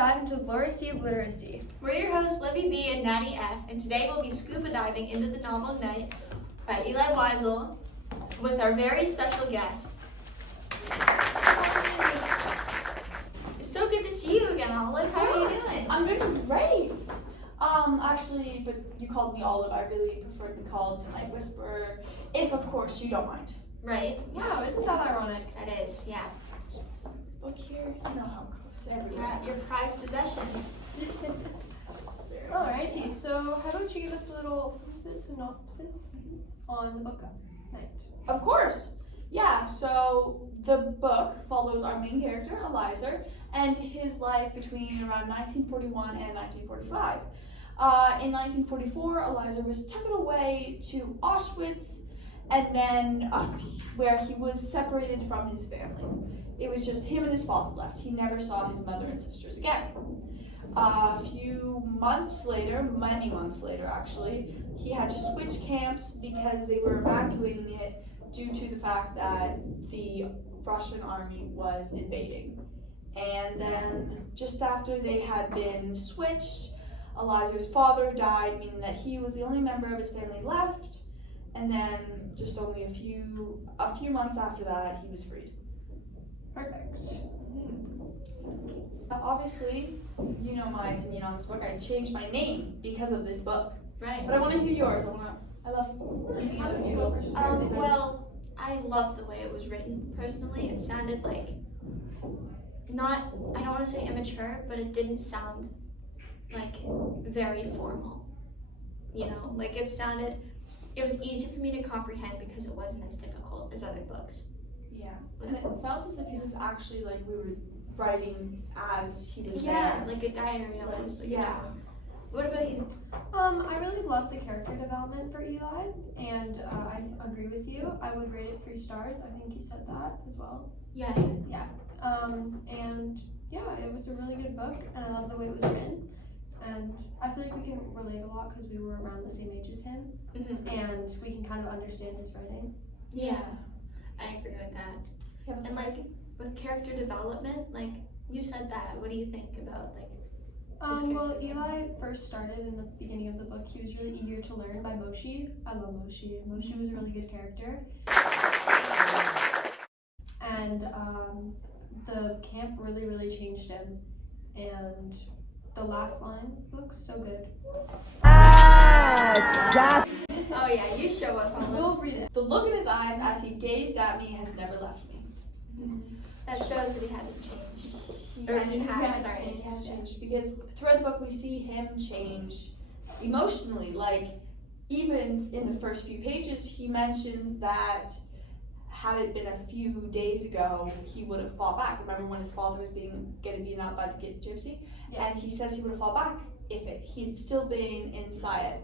dive into the glory sea of literacy. We're your hosts, Libby B and Natty F, and today we'll be scuba diving into the novel Night by Elie Wiesel with our very special guest. It's so good to see you again, Olive. How are you doing? I'm doing great. Actually, but you called me Olive. I really prefer to be called the Night Whisperer, if of course you don't mind. Right? Wow, isn't that ironic? That is, yeah. Book here, you know how it goes everywhere. Your prized possession. Alrighty, so how about you give us a little synopsis on the book Night? Of course. Yeah, so the book follows our main character, Elie, and his life between around 1941 and 1945. In 1944, Elie was taken away to Auschwitz, and then where he was separated from his family. It was just him and his father left. He never saw his mother and sisters again. A few months later, many months later actually, he had to switch camps because they were evacuating it due to the fact that the Russian army was invading. And then just after they had been switched, Elie's father died, meaning that he was the only member of his family left. And then just only a few months after that, he was freed. Perfect. Obviously, you know my opinion on this book. I changed my name because of this book. Right. But I want to hear yours. I love. How would you go first? Well, I loved the way it was written, personally. It sounded like, I don't want to say immature, but it didn't sound like very formal. You know, like it was easy for me to comprehend because it wasn't as difficult as other books. Yeah, and it felt as if he was actually like we were writing as he was Yeah, there. like a diary almost. Like Yeah. a journal. What about you? I really loved the character development for Elie, and I agree with you. I would rate it 3 stars. I think you said that as well. Yeah. Yeah. And yeah, it was a really good book, and I love the way it was written. And I feel like we can relate a lot because we were around the same age as him, Mm-hmm. and we can kind of understand his writing. Yeah, I agree with that. Yeah, And like with character development, like you said that. What do you think about like? Well, Elie first started in the beginning of the book. He was really eager to learn by Moshi. I love Moshi. Moshi was a really good character. And the camp really, really changed him. And the last line of the book's so good. Oh yeah, you show us all. We'll read it. The look in his eyes as he gazed at me has never left me. That shows that he hasn't changed. Or he has changed because throughout the book we see him change emotionally. Like even in the first few pages, he mentions that had it been a few days ago, he would have fought back. Remember when his father was getting beaten up by the gypsy? Yeah. And he says he would have fought back if he'd still been in Syed.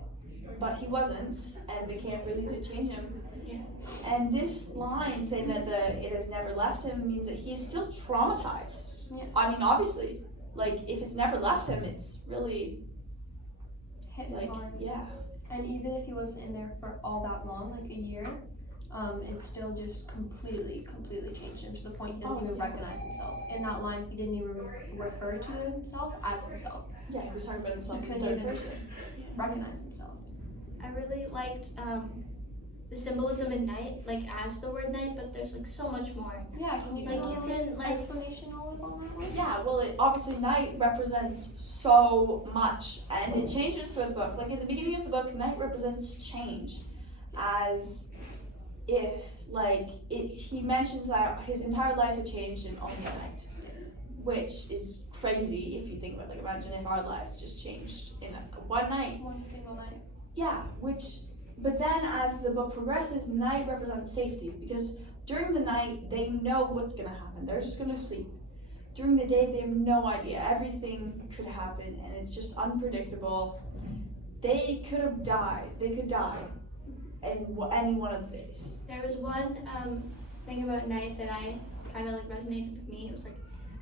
But he wasn't, and the camp really did change him. Yeah. And this line saying that it has never left him means that he is still traumatized. Yeah. I mean, obviously, like if it's never left him, it's really Hit him like hard. yeah. And even if he wasn't in there for all that long, like a year, it still just completely changed him to the point he doesn't even recognize himself. In that line, he didn't even refer to himself as himself. Yeah, he was talking about himself He in couldn't third even person. recognize himself. I really liked the symbolism in night, like as the word night, but there's like so much more. Yeah, can you Like, give you a can, like- explanation on that one? Yeah, well, obviously night represents so much, and it changes throughout the book. Like at the beginning of the book, night represents change, as if he mentions that his entire life had changed in only a night, which is crazy if you think about it. Like imagine if our lives just changed in one night. One single night. Yeah, but then as the book progresses, night represents safety because during the night they know what's gonna happen. They're just gonna sleep. During the day they have no idea. Everything could happen and it's just unpredictable. They could have died. They could die in any one of the days. There was one thing about night that I kind of like resonated with me. It was like,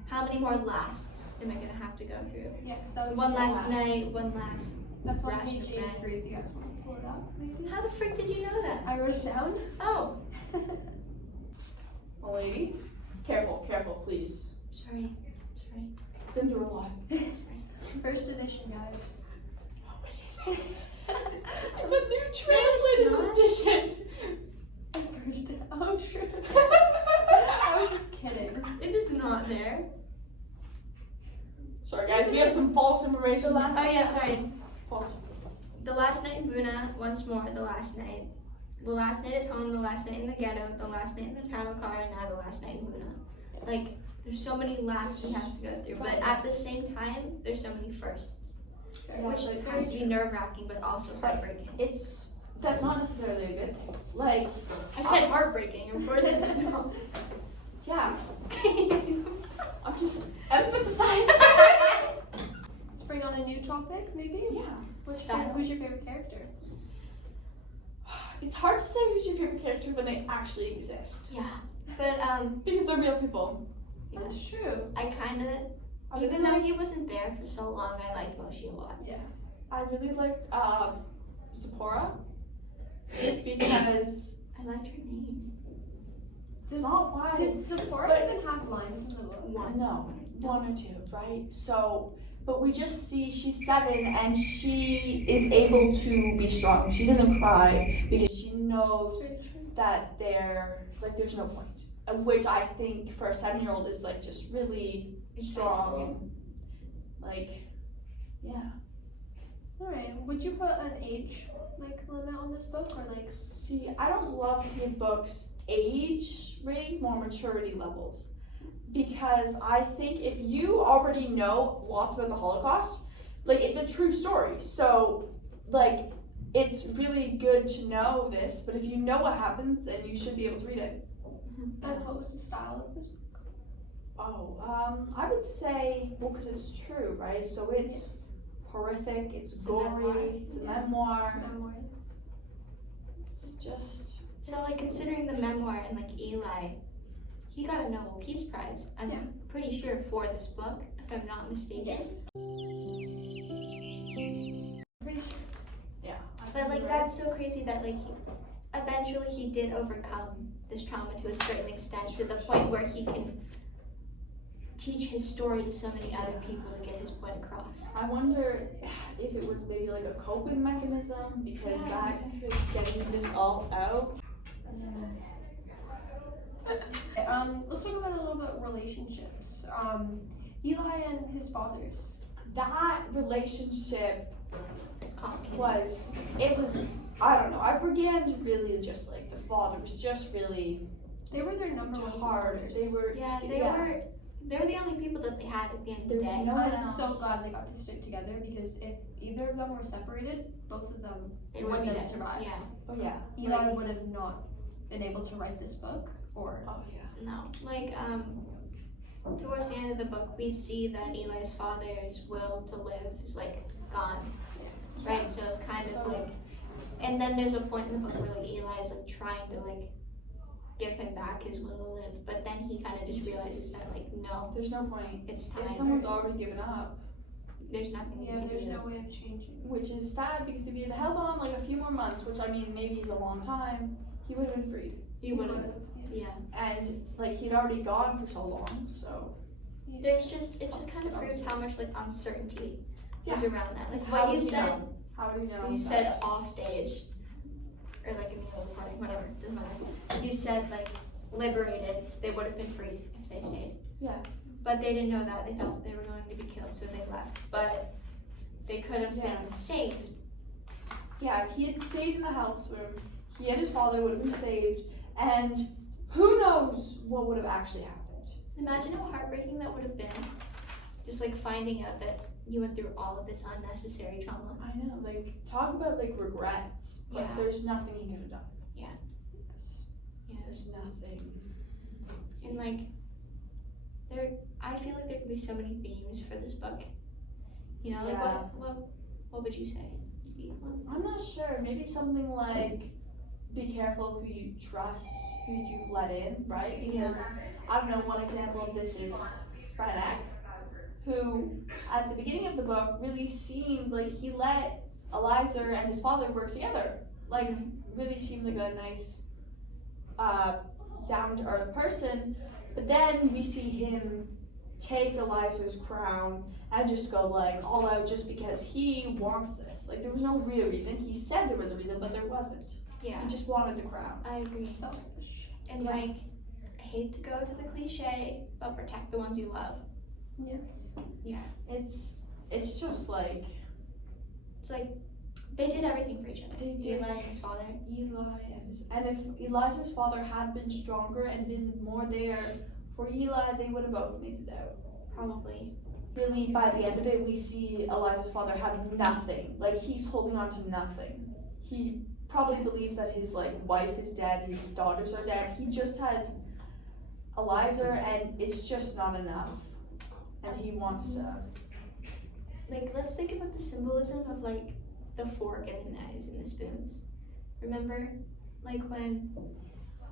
how many more lasts am I gonna have to go through? Yes, that was One last night, one last. That's on ration page of bread. 83 if you guys want to pull it up, maybe. How the frick did you know that? I wrote it down. Oh, Lady, careful, please. sorry. Been through a lot. First edition, guys. What is it? It's a new translated edition. First, oh sure. I was just kidding. It is not there. Sorry Yes, guys, we it have is. some false information. The last- Oh yeah, sorry. False. The last night in Buna, once more, the last night. The last night at home, the last night in the ghetto, the last night in the cattle car, and now the last night in Buna. Like, there's so many lasts he has to go through, but at the same time, there's so many firsts. Which has to be nerve-wracking, but also heartbreaking. That's not necessarily a good thing. Like, I said heartbreaking, of course it's not. yeah, I'm just emphasizing. Let's bring on a new topic, maybe? Yeah. Who's your favorite character? It's hard to say who's your favorite character when they actually exist. Yeah. But, Because they're real people. That's true. I kinda, even though he wasn't there for so long, I liked Moshi a lot. Yes. I really liked Zipporah because I liked her name. it's not why. Did Sephora But- even have lines in the book? No, one or two, right? So, but we just see she's 7 and she is able to be strong. She doesn't cry because she knows that there's no point. Which I think for a 7-year-old is like just really strong and like, yeah. Alright, would you put an age limit on this book or like? See, I don't love to give books age ratings, more maturity levels. Because I think if you already know lots about the Holocaust, like it's a true story. So like it's really good to know this, but if you know what happens, then you should be able to read it. And what was the style of this book? Oh, I would say, well, because it's true, right? So it's horrific, it's a gory, memoir. it's a memoir. Memoir. It's just, So, like, considering the memoir and, like, Elie, he got a Nobel Peace Prize, I'm Yeah. pretty sure, for this book, if I'm not mistaken. Pretty sure. yeah. But, like, that's so crazy that, like, eventually he did overcome this trauma to a certain extent, to the point where he can teach his story to so many other people to get his point across. I wonder if it was maybe like a coping mechanism because that could get this all out. Let's talk about a little bit of relationships. Eli and his fathers. That relationship It's complicated. I don't know, I began to really just like the father was just really They were their number one hard. supporters. They were They're the only people that they had at the end of the There was day. no one I'm else. so glad they got to stick together because if either of them were separated, both of them They would wouldn't be have dead. survived. Yeah. Oh yeah. Eli would have not been able to write this book or Oh yeah. No. Like, towards the end of the book, we see that Eli's father's will to live is, like, gone. Right? So it's kind of like, and then there's a point in the book where, like, Eli is, like, trying to, like, give him back his will to live, but then he kind of just realizes that, like, no, There's no point. it's time. If someone's already given up, There's nothing you yeah, can there's do. no way of changing. which is sad because if he had held on like a few more months, which I mean maybe is a long time, he would have been freed. You would have. Yeah. Yeah. And like he'd already gone for so long, so It just kind of proves how much, like, uncertainty is Yeah. around that. Like, How what do you we said, know? How do we know? you that- said off stage, or, like, in the middle of the party, whatever, doesn't matter. You said, like, liberated, they would have been freed if they stayed. Yeah. But they didn't know that. They thought they were going to be killed, so they left. But they could have Yeah. been saved. Yeah, if he had stayed in the house room, he and his father would have been saved, and who knows what would have actually happened. Imagine how heartbreaking that would have been. Just, like, finding out that you went through all of this unnecessary trauma. I know, like talk about like regrets, but Yeah. there's nothing he could have done. Yeah. There's nothing. And, like, I feel like there could be so many themes for this book. You know, like, Yeah. what would you say? I'm not sure. Maybe something like be careful who you trust, who you let in, right? Because I don't know, one example of this is Franek, who at the beginning of the book really seemed like he let Eliezer and his father work together. Like really seemed like a nice down to earth person. But then we see him take Eliza's crown and just go like all out just because he wants this. Like there was no real reason. He said there was a reason, but there wasn't. Yeah, He just wanted the crown. I agree. Selfish. And Yeah. like, I hate to go to the cliche, but protect the ones you love. Yes. It's just like It's like they did everything for each other. They did. Eli and his father. Eli and if Eliza's father had been stronger and been more there for Eli, they would have both made it out. Probably. Really, by the end of it, we see Eliza's father have nothing. Like he's holding on to nothing. He probably believes that his like wife is dead, his daughters are dead. He just has Eliza, and it's just not enough. And he wants Like, let's think about the symbolism of like the fork and the knives and the spoons. Remember, like when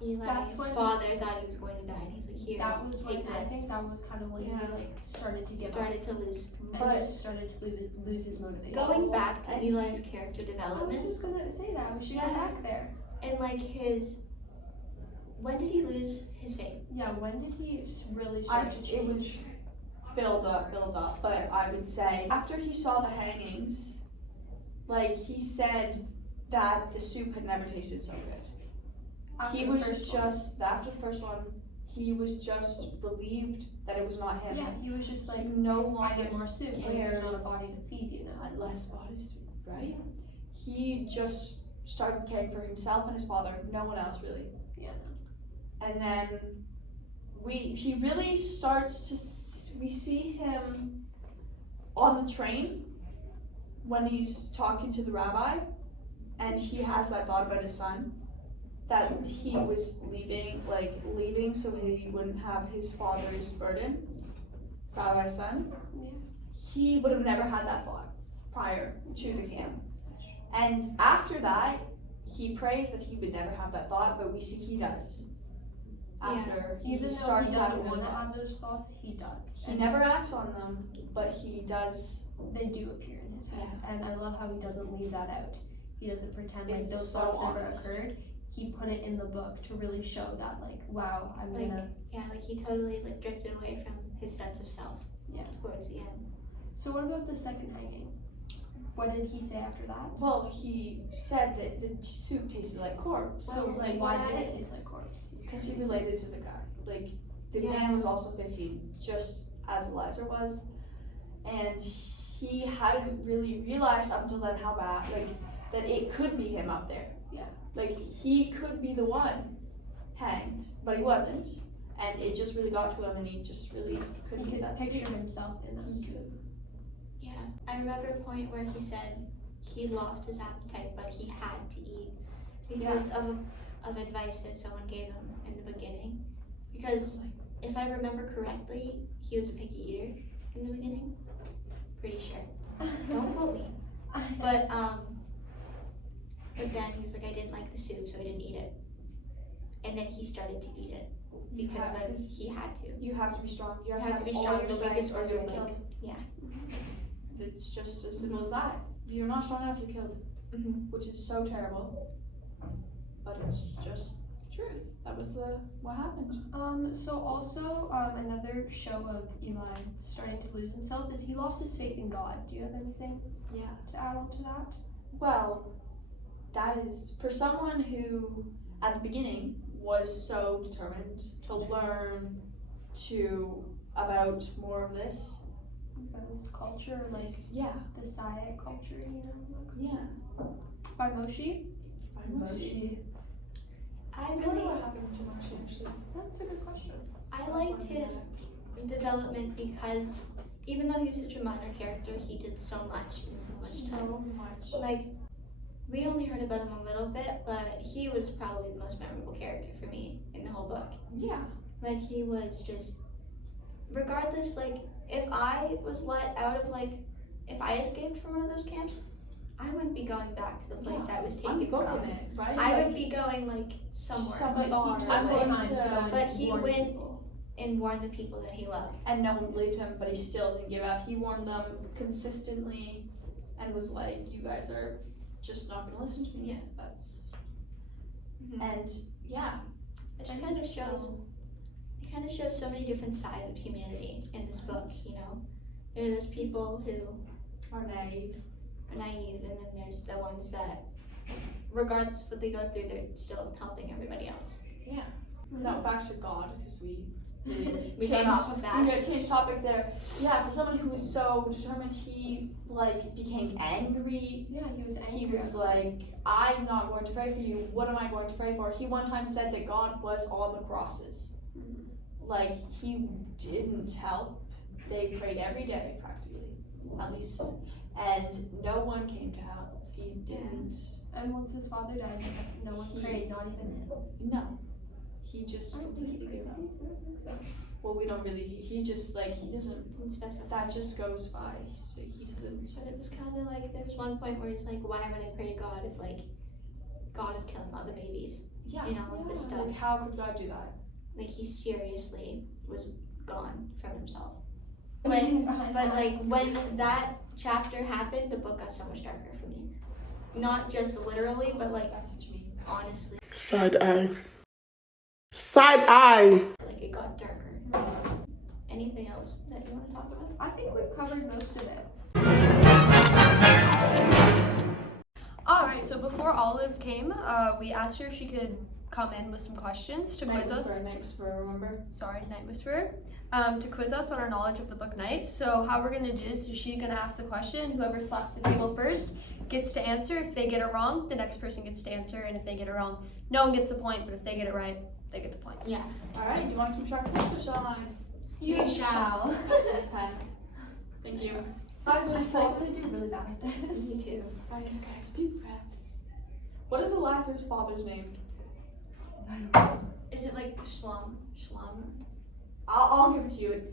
Eli's That's when- father thought he was going to die, and he's like, "Here, That was when take I this." think that was kind of when Yeah. he like started to give Started to lose. up But- and just started to lose his motivation. Going back to I Eli's character I was development just gonna say that we should Yeah. go back there. and like when did he lose his faith? Yeah, when did he really I, start to change? it was build up, but I would say after he saw the hangings, like he said that the soup had never tasted so good. After He the was first one. just after the first one, he was just relieved that it was not him. Yeah, he was just like, He no I longer get more soup, like cared. there's not a body to feed, you know. had less bodies to right? He just started caring for himself and his father, no one else really. Yeah. And then he really starts to we see him on the train when he's talking to the rabbi, and he has that thought about his son, that he was leaving so he wouldn't have his father's burden, rabbi's son. Yeah. He would have never had that thought prior to the camp. And after that, he prays that he would never have that thought, but we see he does. After he Even though starts he having doesn't those want to have thoughts. those thoughts, he does. He And never acts on them, but he does. They do appear in his head, and I love how he doesn't leave that out. He doesn't pretend like It's those so thoughts never honest. occurred. He put it in the book to really show that, like, wow, I'm Like, gonna. Yeah, like he totally like drifted away from his sense of self. Yeah. Towards the end. So what about the second hanging? What did he say after that? Well, he said that the soup tasted like corpse. So, Well, like, Why did it taste like corpse? because he related to the guy. Like, the Yeah. man was also 15, just as Eliza was. And he hadn't really realized up until then how bad, like, that it could be him up there. Yeah. Like, he could be the one hanged, but he wasn't. And it just really got to him, and he just really couldn't He get could that picture soup. himself in that He soup. could. Yeah, I remember a point where he said he lost his appetite, but he had to eat because of advice that someone gave him in the beginning. Because if I remember correctly, he was a picky eater in the beginning. Pretty sure. Don't quote me. But then he was like, I didn't like the soup, so I didn't eat it. And then he started to eat it because like he had to. You have to be strong. You You have, have to be all strong. your The weakest strength or ones are you're weak. killed. Yeah. It's just as simple as that. If you're not strong enough, you're killed. Mm-hmm. Which is so terrible. But it's just truth. That was what happened. So also, another show of Eli starting to lose himself is he lost his faith in God. Do you have anything Yeah. to add on to that? Well, that is for someone who at the beginning was so determined to learn about more of this. About his culture, like Yeah. the Saya culture, you know? Like, Yeah. by Moshi? By Moshi. I I wonder really, what happened to Moshi actually. That's a good question. I liked his development because even though he was such a minor character, he did so much in so much time. So much. Like, we only heard about him a little bit, but he was probably the most memorable character for me in the whole book. Yeah. Like, he was just, regardless, like, if I was let out of, like, if I escaped from one of those camps, I wouldn't be going back to the place I was taken from. Unbooking it, right? I would be going, like, somewhere. Somewhere. But he I'm took going it to- But he warn went- people. and warned the people that he loved. And no one believed him, but he still didn't give up. He warned them consistently and was like, you guys are just not gonna listen to me. Yeah. That's Mhm. and yeah. It just kind of shows. It kind of shows so many different sides of humanity in this book, you know. There are those people who Are naive. are naive, and then there's the ones that, regardless of what they go through, they're still helping everybody else. Yeah. No, back to God, because we We got off of that. We got changed topic there. Yeah, for someone who was so determined, he like became angry. Yeah, he was angry. He was like, I'm not going to pray for you. What am I going to pray for? He one time said that God was on the crosses. Like, he didn't help. They prayed every day, practically, at least. And no one came to help. He didn't. And once his father died, no one prayed, not even him. No. He just completely gave up. Well, we don't really, he just, like, he doesn't specify. That just goes by. So he doesn't. But it was kind of like, there was one point where it's like, why would I pray to God if, like, God is killing all the babies? Yeah. You know, with this stuff. Like, how could God do that? Like, he seriously was gone from himself. When, But like when that chapter happened, the book got so much darker for me. Not just literally, but like That's what you mean. honestly. Side eye. Side eye. Like it got darker. Anything else that you want to talk about? I think we've covered most of it. Alright, so before Olive came, we asked her if she could come in with some questions to quiz us. Night Whisperer, remember? Sorry, Night Whisperer. To quiz us on our knowledge of the book Night. So how we're gonna do is she's gonna ask the question. Whoever slaps the table first gets to answer. If they get it wrong, the next person gets to answer. And if they get it wrong, no one gets a point. But if they get it right, they get the point. Yeah. Alright, do you want to keep track of this or shall I? You shall. Okay. Thank you. I feel like I'm gonna do really bad at this. Me too. Guys, deep breaths. What is Eliza's father's name? Is it like Shlom? I'll give it to you. It's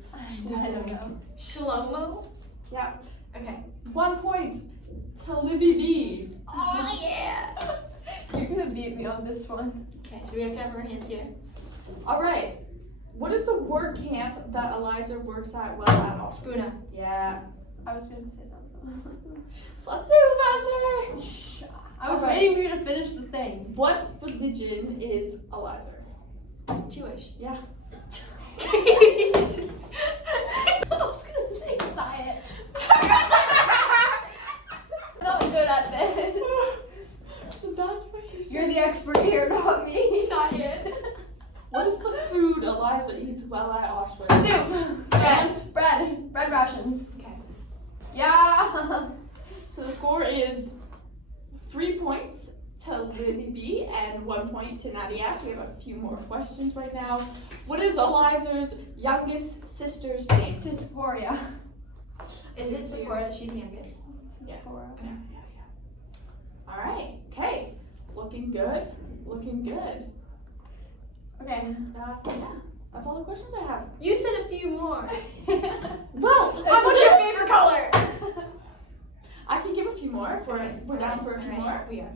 I don't know. Shlomo? yeah. Okay. 1 point to Livy B. Oh yeah! You're gonna beat me on this one. Okay, so we have to have our hands here. Alright. What is the word camp that Eliza works at while at Oxford? Buna. Yeah. I was gonna say that. Slap through faster! I was Alright. waiting for you to finish the thing. What religion is Eliza? Jewish. Yeah. I was gonna say science. Not good at this. So that's what you said. You're the expert here, not me. Science. What is the food Eliza eats while at Oxford? Soup. And? Bread rations. Okay. Yeah. So the score is 3 points to Libby B and 1 point to Nadia F. We have a few more questions right now. What is Eliza's youngest sister's name? Dysphoria. Is it Sephora? She's the youngest. Yeah. Dysphoria. Yeah. Alright, okay. Looking good. Looking good. Okay. Yeah, that's all the questions I have. You said a few more. Well, What's your favorite color? I can give a few more if we're down for a few more. We are.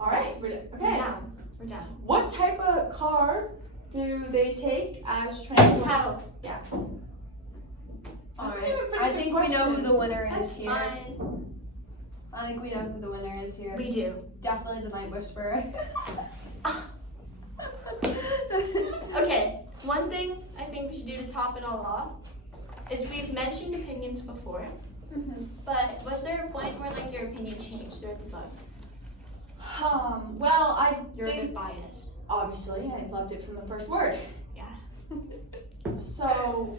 Alright, we're We're down. We're down. What type of car do they take as transport? Cattle. Yeah. Alright. I think we know who the winner is That's here. fine. I think we know who the winner is here. We do. Definitely the Night Whisperer. Okay, one thing I think we should do to top it all off is we've mentioned opinions before, but was there a point where like your opinion changed throughout the book? Well, I You're a think bit biased. obviously I loved it from the first word. Yeah. So,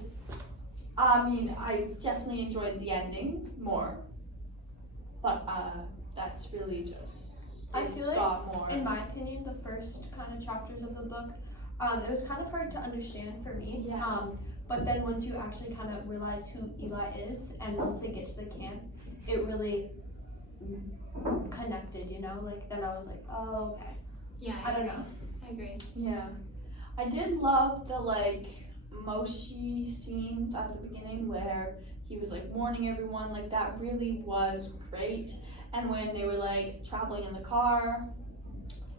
I mean, I definitely enjoyed the ending more, but that's really just. I feel like, got more. in my opinion, the first kind of chapters of the book, it was kind of hard to understand for me. Yeah. But then once you actually kind of realize who Eli is, and once they get to the camp, it really connected, you know? Like, then I was like, oh, okay. Yeah. I don't know. I agree. Yeah, I did love the like Moshe scenes at the beginning where he was like warning everyone. Like that really was great. And when they were like traveling in the car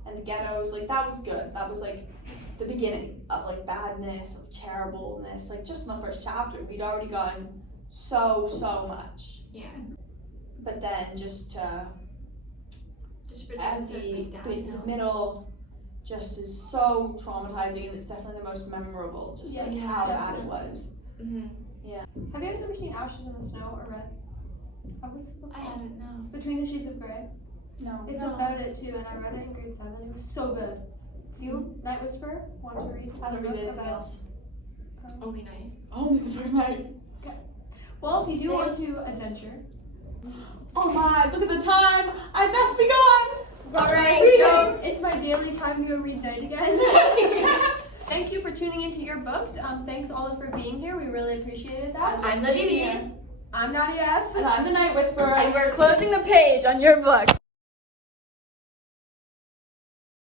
and the ghettos, like that was good. That was like the beginning of like badness, of terribleness. Like just in the first chapter, we'd already gotten so much. Yeah. But then just Just for at them to the like downhill. middle, just is so traumatizing, and it's definitely the most memorable, just like Yeah, how bad it definitely. was. Have you guys ever seen Ashes in the Snow or read? What's the book I called? haven't, no. Between the Shades of Grey. No. It's about it too, and I read it in grade 7. It was so good. You, Night Whisperer, want to read? I don't a read book anything about- else. Only night. Only the first night. Well, if you do want to adventure. Oh my, look at the time! I best be gone! Alright, so it's my daily time to go read Night again. Thank you for tuning into Your Booked. Thanks all for being here. We really appreciated that. I'm Libby B. I'm Nadia F. And I'm the Night Whisperer. And we're closing the page on your book.